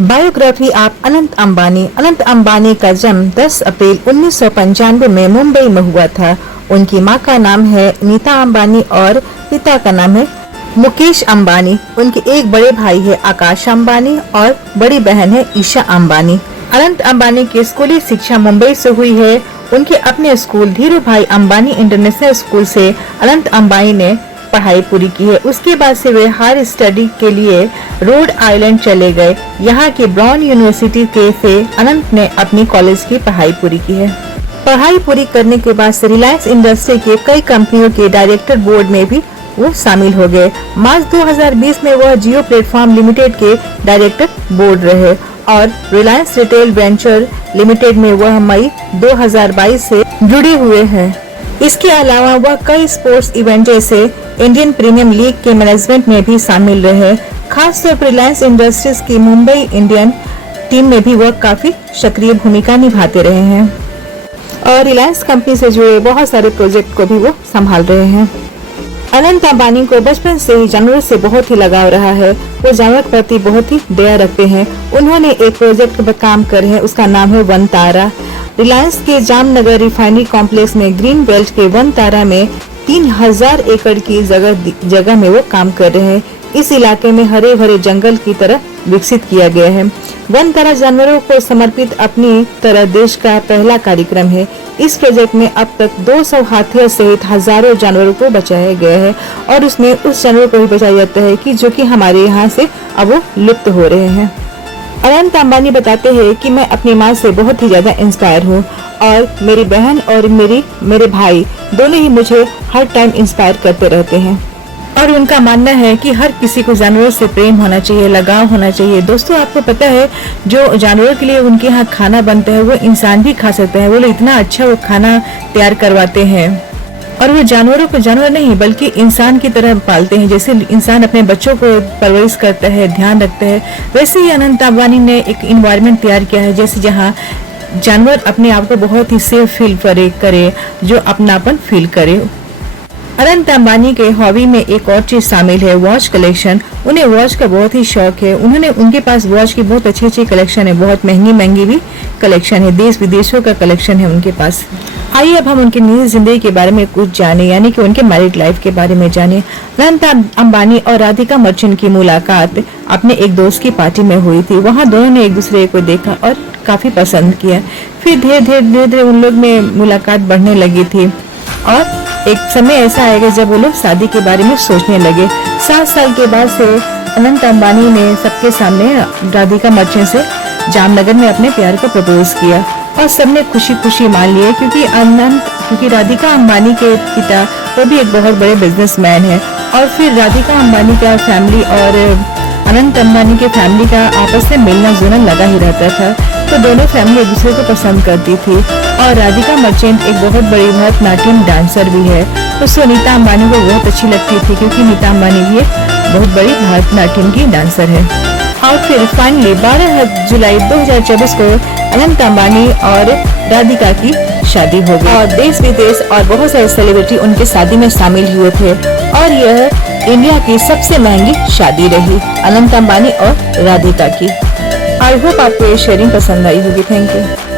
Biography of Anant Ambani. Anant Ambani का जन्म 10 अप्रैल 1995 में मुंबई में हुआ था। उनकी मां का नाम है नीता अंबानी और पिता का नाम है मुकेश अंबानी। उनके एक बड़े भाई है आकाश अंबानी और बड़ी बहन है ईशा अंबानी। अनंत अंबानी की स्कूली शिक्षा मुंबई से हुई है। उनके अपने स्कूल धीरू भाई अंबानी इंटरनेशनल स्कूल से अनंत अंबानी ने पढ़ाई पूरी की है। उसके बाद से वे हायर स्टडी के लिए रोड आइलैंड चले गए। यहाँ के ब्राउन यूनिवर्सिटी के से अनंत ने अपनी कॉलेज की पढ़ाई पूरी की है। पढ़ाई पूरी करने के बाद से रिलायंस इंडस्ट्री के कई कंपनियों के डायरेक्टर बोर्ड में भी वो शामिल हो गए। मार्च 2020 में वह जियो प्लेटफॉर्म लिमिटेड के डायरेक्टर बोर्ड रहे और रिलायंस रिटेल वेंचर लिमिटेड में वह मई 2022 से जुड़े हुए हैं। इसके अलावा वह कई स्पोर्ट्स इवेंट जैसे इंडियन प्रीमियर लीग के मैनेजमेंट में भी शामिल रहे। खासतौर पर रिलायंस इंडस्ट्रीज की मुंबई इंडियन टीम में भी वह काफी सक्रिय भूमिका निभाते रहे हैं और रिलायंस कंपनी से जुड़े बहुत सारे प्रोजेक्ट को भी वो संभाल रहे हैं। अनंत अंबानी को बचपन से ही जानवरों से बहुत ही लगाव रहा है। वो जानवर के प्रति बहुत ही दया रखते हैं। उन्होंने एक प्रोजेक्ट पर काम कर रहे हैं, उसका नाम है वन तारा। रिलायंस के जामनगर रिफाइनरी कॉम्प्लेक्स में ग्रीन बेल्ट के वन तारा में 3000 एकड़ की जगह में वो काम कर रहे हैं। इस इलाके में हरे भरे जंगल की तरह विकसित किया गया है। वन तारा जानवरों को समर्पित अपनी तरह देश का पहला कार्यक्रम है। इस प्रोजेक्ट में अब तक 200 हाथियों सहित हजारों जानवरों को बचाया गया है और उसमें उस जानवर को भी बचाया जाता है कि जो कि हमारे यहाँ से अब वो लुप्त हो रहे हैं। अनंत अंबानी बताते हैं कि मैं अपनी माँ से बहुत ही ज्यादा इंस्पायर हूँ और मेरी बहन और मेरे भाई दोनों ही मुझे हर टाइम इंस्पायर करते रहते हैं और उनका मानना है कि हर किसी को जानवरों से प्रेम होना चाहिए, लगाव होना चाहिए। दोस्तों, आपको पता है जो जानवरों के लिए उनके यहाँ खाना बनता है वो इंसान भी खा सकते हैं। वो लोग इतना अच्छा वो खाना तैयार करवाते हैं और वो जानवरों को जानवर नहीं बल्कि इंसान की तरह पालते हैं। जैसे इंसान अपने बच्चों को परवरिश करता है, ध्यान रखता है, वैसे ही अनंत अंबानी ने एक इन्वायरमेंट तैयार किया है जैसे जहाँ जानवर अपने आप को बहुत ही सेफ फील करे, जो अपनापन फील करे। अनंत अंबानी के हॉबी में एक और चीज शामिल है वॉच कलेक्शन। उन्हें वॉच का बहुत ही शौक है। उनके पास वॉच की बहुत अच्छी कलेक्शन है, बहुत महंगी भी कलेक्शन है, देश विदेशों का कलेक्शन है उनके पास। आइए अब हम उनकी निजी जिंदगी के बारे में कुछ जाने, यानी कि उनके मैरिड लाइफ के बारे में जाने। अनंत अंबानी और राधिका मर्चेंट की मुलाकात अपने एक दोस्त की पार्टी में हुई थी। वहाँ दोनों ने एक दूसरे को देखा और काफी पसंद किया। फिर धीरे धीरे उन लोग में मुलाकात बढ़ने लगी थी और एक समय ऐसा आएगा जब वो लोग शादी के बारे में सोचने लगे। 7 साल के बाद से अनंत अंबानी ने सबके सामने राधिका मर्चेंट से जामनगर में अपने प्यार को प्रपोज किया और सबने खुशी खुशी मान लिया क्योंकि राधिका अंबानी के पिता वो भी एक बहुत बड़े बिजनेसमैन है। और फिर राधिका अंबानी का फैमिली और अनंत अंबानी के फैमिली का आपस में मिलना जुलना लगा ही रहता था, तो दोनों फैमिली एक दूसरे को पसंद करती थी। और राधिका मर्चेंट एक बहुत बड़ी भरतनाट्यम डांसर भी है, तो नीता अंबानी को बहुत अच्छी लगती थी क्योंकि नीता अंबानी भी एक बहुत बड़ी भरतनाट्यम की डांसर है। और फिर फाइनली 12 जुलाई 2024 को अनंत अंबानी और राधिका की शादी हो गई और देश विदेश और बहुत सारे सेलिब्रिटी उनके शादी में शामिल हुए थे और यह इंडिया की सबसे महंगी शादी रही अनंत अंबानी और राधिका की। आई होप आपको ये शेयरिंग पसंद आई होगी। Thank you.